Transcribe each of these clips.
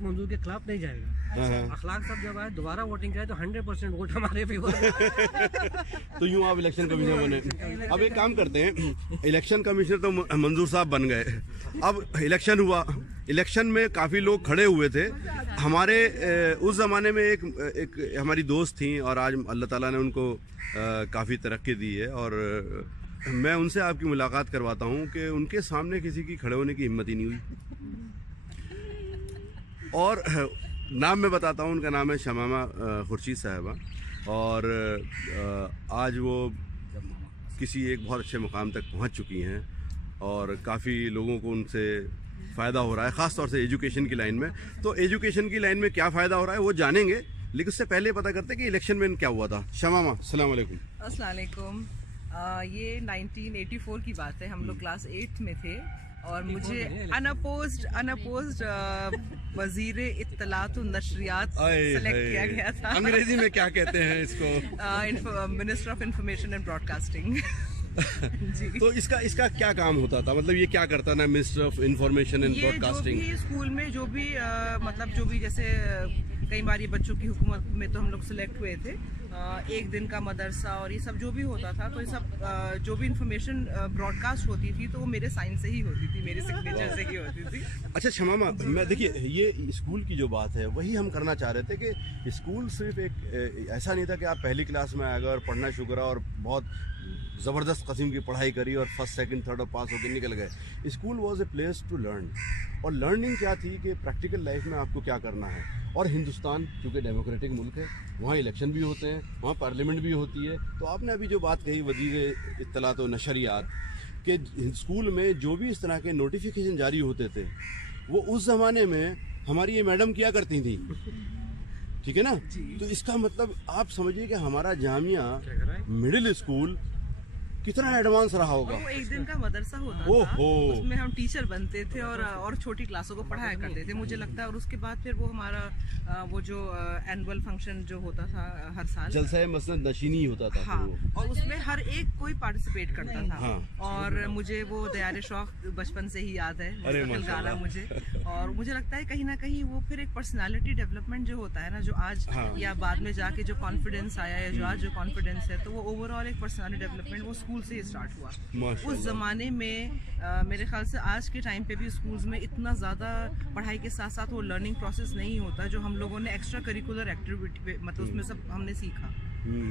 मंजूर के खिलाफ नहीं जाएगा। अखलाक साहब जब आए दोबारा वोटिंग कराए तो 100% वोट हमारे फेवर। तो यूँ आप इलेक्शन कमिश्नर बने। अब एक काम करते हैं, इलेक्शन कमिश्नर तो मंजूर साहब बन गए, अब इलेक्शन हुआ, इलेक्शन में काफ़ी लोग खड़े हुए थे हमारे। उस ज़माने में एक हमारी दोस्त थी और आज अल्लाह ताला ने उनको काफ़ी तरक्की दी है, और मैं उनसे आपकी मुलाकात करवाता हूँ कि उनके सामने किसी की खड़े होने की हिम्मत ही नहीं हुई। और नाम मैं बताता हूँ, उनका नाम है शमामा खुर्शीद साहिबा, और आज वो किसी एक बहुत अच्छे मुकाम तक पहुँच चुकी हैं और काफ़ी लोगों को उनसे फ़ायदा हो रहा है, ख़ास तौर से एजुकेशन की लाइन में। तो एजुकेशन की लाइन में क्या फ़ायदा हो रहा है वो जानेंगे, लेकिन उससे पहले पता करते हैं कि इलेक्शन में क्या हुआ था। शमामा, अस्सलाम वालेकुम। अस्सलाम वालेकुम। ये 1984 की बात है, हम लोग क्लास 8 में थे और मुझे अनअपोज्ड वजीर इत्तलात और नशरियात सेलेक्ट किया गया था। अंग्रेजी में क्या कहते हैं इसको? Minister of information and broadcasting. तो इसका क्या काम होता था, मतलब ये क्या करता ना, minister of information and broadcasting? जो भी स्कूल में जो भी मतलब जो भी जैसे कई बार ये बच्चों की हुकूमत में तो हम लोग सिलेक्ट हुए थे, एक दिन का मदरसा और ये सब जो भी होता था, तो ये सब जो भी इंफॉर्मेशन ब्रॉडकास्ट होती थी तो वो मेरे साइन से ही होती थी, मेरे सिग्नेचर से ही होती थी। अच्छा शमामा, मैं देखिए ये स्कूल की जो बात है वही हम करना चाह रहे थे कि स्कूल सिर्फ एक ऐसा नहीं था कि आप पहली क्लास में आ गए और पढ़ना शुरू करा और बहुत ज़बरदस्त किस्म की पढ़ाई करी और फर्स्ट सेकंड थर्ड और पास होकर निकल गए। School was a place to learn, और लर्निंग क्या थी कि प्रैक्टिकल लाइफ में आपको क्या करना है। और हिंदुस्तान क्योंकि डेमोक्रेटिक मुल्क है, वहाँ इलेक्शन भी होते हैं, वहाँ पार्लियामेंट भी होती है। तो आपने अभी जो बात कही वज़ीर इत्तलात व नशरियात के, स्कूल में जो भी इस तरह के नोटिफिकेशन जारी होते थे वो उस ज़माने में हमारी ये मैडम किया करती थी, ठीक है ना? तो इसका मतलब आप समझिए कि हमारा जामिया मिडिल स्कूल कितना एडवांस रहा होगा। वो एक दिन का मदरसा होता था, उसमें हम टीचर बनते थे और छोटी क्लासों को पढ़ाया करते थे, मुझे लगता है। और उसके बाद फिर वो हमारा वो जो एनुअल फंक्शन जो होता था हर साल, जलसा मसनद नशीनी होता था। हाँ, और उसमें हर एक कोई पार्टिसिपेट करता था। हाँ, और मुझे वो दयारे शौक बचपन से ही याद है, मुस्तकिल गाना मुझे। और मुझे लगता है कहीं ना कहीं वो फिर एक पर्सनालिटी डेवलपमेंट जो होता है ना, जो आज या बाद में जाके जो कॉन्फिडेंस आया है, जो आज जो कॉन्फिडेंस है, तो वो ओवरऑल एक पर्सनालिटी डेवलपमेंट वो स्कूल से स्टार्ट हुआ। उस जमाने में मेरे ख्याल से आज के टाइम पे भी स्कूल्स में इतना ज़्यादा पढ़ाई के साथ साथ वो लर्निंग प्रोसेस नहीं होता जो हम लोगों ने एक्स्ट्रा करिकुलर एक्टिविटी मतलब उसमें सब हमने सीखा,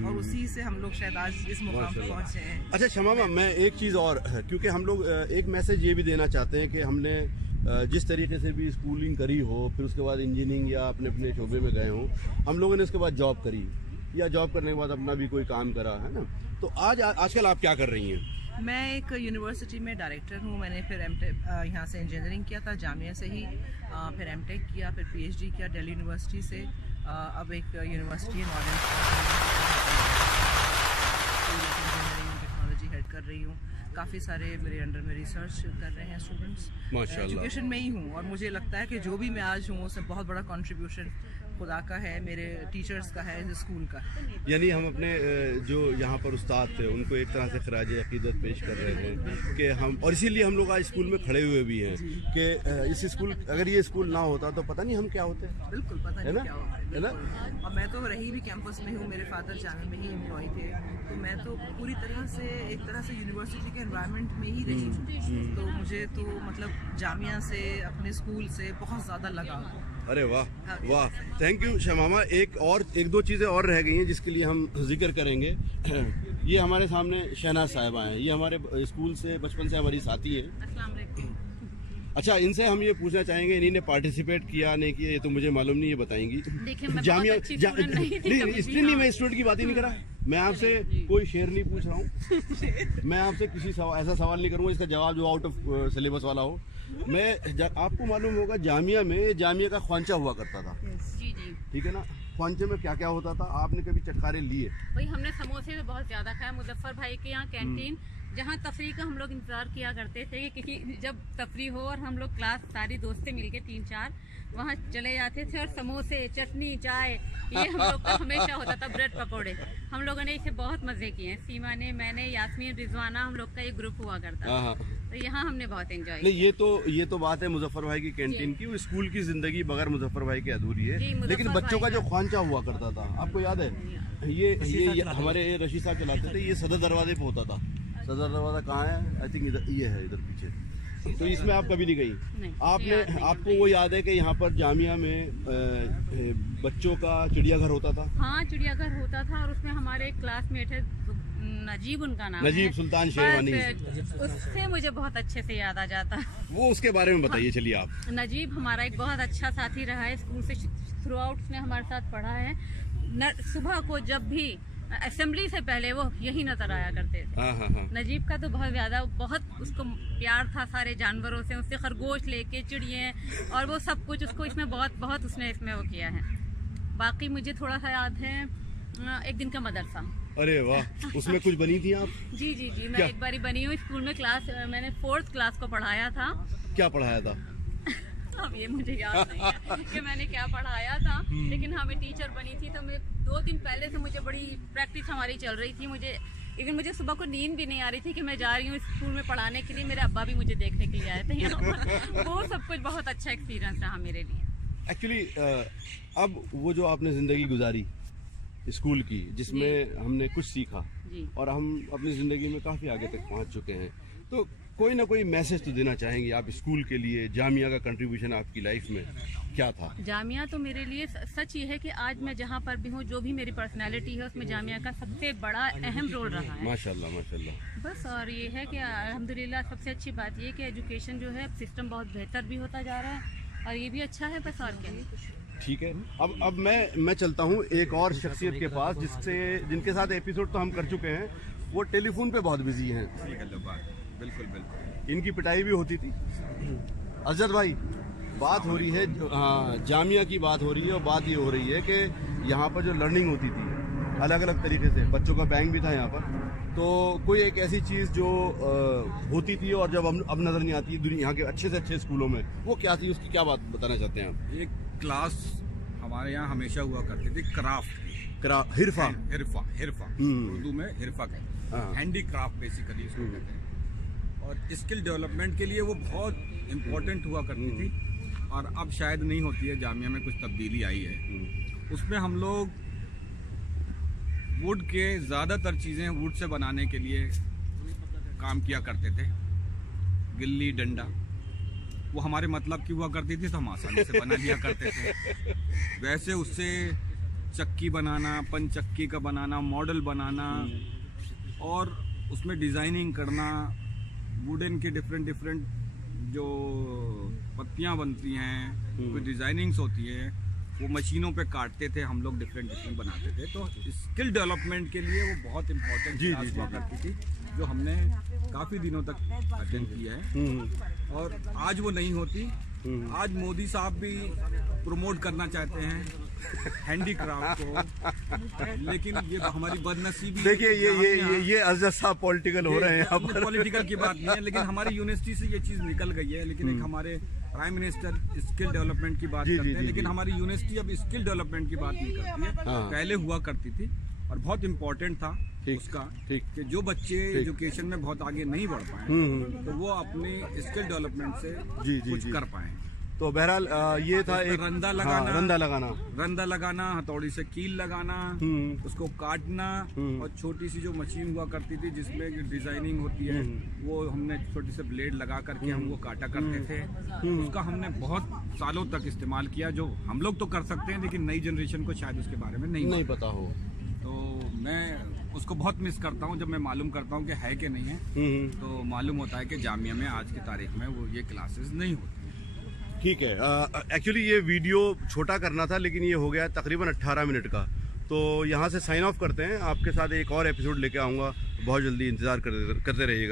और उसी से हम लोग शायद आज इस मुकाम पे पहुंचे हैं। अच्छा शमामा, मैं एक चीज़ और, क्योंकि हम लोग एक मैसेज ये भी देना चाहते हैं कि हमने जिस तरीके से भी स्कूलिंग करी हो, फिर उसके बाद इंजीनियरिंग या अपने अपने शोबे में गए हों, हम लोगों ने उसके बाद जॉब करी या जॉब करने के बाद अपना भी कोई काम करा है ना। तो आजकल आप क्या कर रही हैं? मैं एक यूनिवर्सिटी में डायरेक्टर हूँ। मैंने फिर एमटेक यहाँ से इंजीनियरिंग किया था जामिया से ही, फिर एमटेक किया, फिर पीएचडी किया दिल्ली यूनिवर्सिटी से। अब एक यूनिवर्सिटी इंजीनियरिंग टेक्नोलॉजी हेड कर रही हूँ। काफ़ी सारे मेरे अंडर में रिसर्च कर रहे हैं स्टूडेंट्स, एजुकेशन में ही हूँ। और मुझे लगता है कि जो भी मैं आज हूँ उसमें बहुत बड़ा कंट्रीब्यूशन खुदा का है, मेरे टीचर्स का है, स्कूल का। यानी हम अपने जो यहाँ पर उस्ताद थे उनको एक तरह से खराज अकीदत पेश कर रहे थे कि हम, और इसीलिए हम लोग आज स्कूल में खड़े हुए भी हैं कि इस स्कूल, अगर ये स्कूल ना होता तो पता नहीं हम क्या होते। बिल्कुल पता नहीं क्या होता है ना? और मैं तो रही भी कैंपस में हूँ, मेरे फादर जामिया में ही एम्प्लॉय थे, तो मैं तो पूरी तरह से एक तरह से यूनिवर्सिटी के एनवायरनमेंट में ही रही हूँ। तो मुझे तो मतलब जामिया से, अपने स्कूल से बहुत ज़्यादा लगाव। अरे वाह वाह, थैंक यू शमामा। एक दो चीज़ें और रह गई हैं जिसके लिए हम जिक्र करेंगे। ये हमारे सामने शहनाज साहिबा हैं, ये हमारे स्कूल से बचपन से हमारी साथी हैं। अस्सलाम वालेकुम। अच्छा, इनसे हम ये पूछना चाहेंगे, इन्हीं ने पार्टिसिपेट किया नहीं किया ये तो मुझे मालूम नहीं, ये बताएंगी। जामिया इसलिए नहीं, मैं स्टूडेंट की बात ही नहीं करा, मैं आपसे कोई शेर नहीं पूछ रहा हूँ। मैं आपसे किसी ऐसा सवाल नहीं करूँगा इसका जवाब जो आउट ऑफ सिलेबस वाला हो। आपको मालूम होगा जामिया का ख्वांचा हुआ करता था। जी जी, ठीक है ना? ख्वांचे में क्या क्या होता था? आपने कभी चटखारे लिए? भाई हमने समोसे तो बहुत ज्यादा खाया। मुजफ्फर भाई के यहाँ कैंटीन, जहाँ तफरी का हम लोग इंतजार किया करते थे कि जब तफरी हो और हम लोग क्लास सारी दोस्तें मिलके 3-4 वहाँ चले जाते थे, और समोसे, चटनी, चाय, ये हम लोग का हमेशा होता था। ब्रेड पकौड़े, हम लोगों ने इसे बहुत मजे किए हैं। सीमा ने, मैंने, यास्मीन, रिजवाना, हम लोग का एक ग्रुप हुआ करता था। तो यहाँ हमने बहुत एंजॉय नहीं, ये तो बात है मुजफ्फर भाई की कैंटीन की। वो स्कूल की जिंदगी बगैर मुजफ्फर भाई के अधूरी है। जी, मुजफ्फर लेकिन बच्चों का भाई जो का- ख्वांचा हुआ करता था, आपको याद है? ये हमारे रशीद साहब चलाते थे। ये सदर दरवाजे पे होता था। सदर दरवाजा कहाँ है? आई थिंक इधर, ये है इधर पीछे। तो इसमें आप कभी नहीं गई? नहीं, आपने याद नहीं आपको है। वो याद है कि यहाँ पर जामिया में बच्चों का चिड़ियाघर होता था? हाँ, चिड़ियाघर होता था और उसमें हमारे एक क्लासमेट है, नजीब उनका नाम नजीब है। सुल्तान शेरवानी। बस, उससे मुझे बहुत अच्छे से याद आ जाता। वो उसके बारे में बताइए, चलिए आप। नजीब हमारा एक बहुत अच्छा साथी रहा है, स्कूल से थ्रू आउट उसने हमारे साथ पढ़ा है। सुबह को जब भी असेंबली से पहले वो यही नजर आया करते थे। हाँ। नजीब का तो बहुत ज़्यादा, बहुत उसको प्यार था सारे जानवरों से, उससे खरगोश लेके चिड़िए और वो सब कुछ उसको इसमें बहुत उसने इसमें वो किया है। बाकी मुझे थोड़ा सा याद है एक दिन का मदरसा। अरे वाह, उसमें कुछ बनी थी आप? जी मैं क्या? एक बारी बनी हूँ स्कूल में। क्लास मैंने 4th क्लास को पढ़ाया था। क्या पढ़ाया था? अब ये मुझे याद नहीं है कि मैंने क्या पढ़ाया था, लेकिन हाँ मैं टीचर बनी थी। तो मैं 2 दिन पहले से मुझे बड़ी प्रैक्टिस हमारी चल रही थी। मुझे सुबह को नींद भी नहीं आ रही थी कि मैं जा रही हूँ स्कूल में पढ़ाने के लिए। मेरे अब्बा भी मुझे देखने के लिए आए थे यहाँ पर। वो सब कुछ बहुत अच्छा एक्सपीरियंस रहा मेरे लिए। एक्चुअली अब वो जो आपने ज़िंदगी गुजारी स्कूल की, जिसमें हमने कुछ सीखा जी। और हम अपनी ज़िंदगी में काफ़ी आगे तक पहुंच चुके हैं, तो कोई ना कोई मैसेज तो देना चाहेंगे आप स्कूल के लिए? जामिया का कंट्रीब्यूशन आपकी लाइफ में क्या था? जामिया तो मेरे लिए सच ये है कि आज मैं जहाँ पर भी हूँ, जो भी मेरी पर्सनैलिटी है, उसमें जामिया का सबसे बड़ा अहम रोल रहा है। माशाल्लाह। बस, और ये है कि अल्हम्दुलिल्लाह सबसे अच्छी बात ये कि एजुकेशन जो है सिस्टम बहुत बेहतर भी होता जा रहा है और ये भी अच्छा है। बस और क्या। ठीक है, अब मैं चलता हूँ एक और शख्सियत के पास जिनके साथ एपिसोड तो हम कर चुके हैं। वो टेलीफोन पे बहुत बिजी हैं। बिल्कुल। इनकी पिटाई भी होती थी। अजद भाई, बात हो रही है, हाँ, जामिया की बात हो रही है और बात ये हो रही है कि यहाँ पर जो लर्निंग होती थी अलग अलग तरीके से, बच्चों का बैंक भी था यहाँ पर, तो कोई एक ऐसी चीज़ जो होती थी और जब अब नज़र नहीं आती दुनिया यहाँ के अच्छे से अच्छे स्कूलों में, वो क्या थी? उसकी क्या बात बताना चाहते हैं आप? एक क्लास हमारे यहाँ हमेशा हुआ करती थी, क्राफ्ट, हिरफा। उर्दू में हिरफा कहते हाँ। हैं, हैंडी क्राफ्ट बेसिकली इसको कहते हैं। और स्किल डेवलपमेंट के लिए वो बहुत इम्पोर्टेंट हुआ करती थी और अब शायद नहीं होती है। जामिया में कुछ तब्दीली आई है। उसमें हम लोग वुड के ज़्यादातर चीज़ें वुड से बनाने के लिए काम किया करते थे। गिल्ली डंडा वो हमारे मतलब की हुआ करती थी, तो हम आसानी से बना लिया करते थे। वैसे उससे चक्की बनाना, पंचक्की का बनाना, मॉडल बनाना और उसमें डिज़ाइनिंग करना, वुडन के डिफरेंट जो पत्तियां बनती हैं, कोई डिज़ाइनिंग्स होती है, वो मशीनों पे काटते थे हम लोग, डिफरेंट बनाते थे। तो स्किल डेवलपमेंट के लिए वो बहुत इम्पोर्टेंट क्लास हुआ करती थी, जो हमने काफ़ी दिनों तक अटेंड किया है। और आज वो नहीं होती। आज मोदी साहब भी प्रमोट करना चाहते हैं हैंडीक्राफ्ट को, लेकिन ये हमारी बदनसीबी। देखिए ये अजद साहब पॉलिटिकल हो रहे हैं यहाँ पर। पॉलिटिकल की बात नहीं है, लेकिन हमारी यूनिवर्सिटी से ये चीज़ निकल गई है। लेकिन एक हमारे प्राइम मिनिस्टर स्किल डेवलपमेंट की बात करते हैं, लेकिन हमारी यूनिवर्सिटी अब स्किल डेवलपमेंट की बात नहीं करती है। पहले हुआ करती थी और बहुत इम्पोर्टेंट था उसका कि जो बच्चे एजुकेशन में बहुत आगे नहीं बढ़ पाए तो वो अपने स्किल डेवलपमेंट से कुछ कर पाए। तो बहरहाल ये था एक रंदा लगाना, हथौड़ी से कील लगाना, उसको काटना, और छोटी सी जो मशीन हुआ करती थी जिसमें डिजाइनिंग होती है, वो हमने छोटे से ब्लेड लगा करके हम वो काटा करते थे। उसका हमने बहुत सालों तक इस्तेमाल किया, जो हम लोग तो कर सकते हैं लेकिन नई जनरेशन को शायद उसके बारे में नहीं पता हो। तो मैं उसको बहुत मिस करता हूँ। जब मैं मालूम करता हूँ कि है कि नहीं है, तो मालूम होता है कि जामिया में आज की तारीख में वो ये क्लासेस नहीं होती। ठीक है, एक्चुअली ये वीडियो छोटा करना था, लेकिन ये हो गया तकरीबन 18 मिनट का। तो यहाँ से साइन ऑफ करते हैं। आपके साथ एक और एपिसोड लेके आऊँगा बहुत जल्दी, इंतज़ार करते रहिएगा।